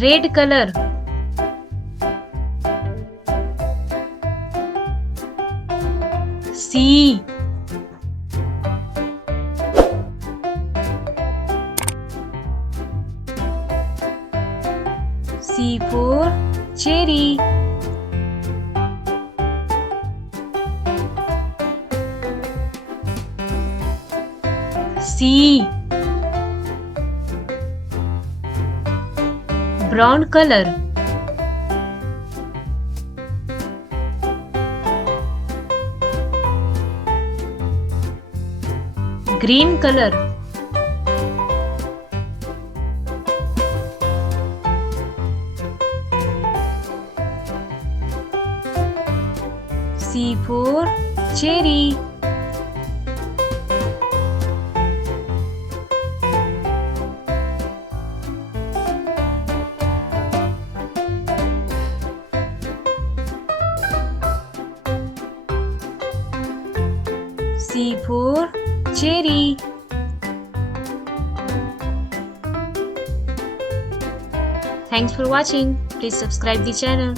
Red color. C. C for cherry. C. Brown color. Green color. C for cherry. C for cherry. Thanks for watching. Please subscribe the channel.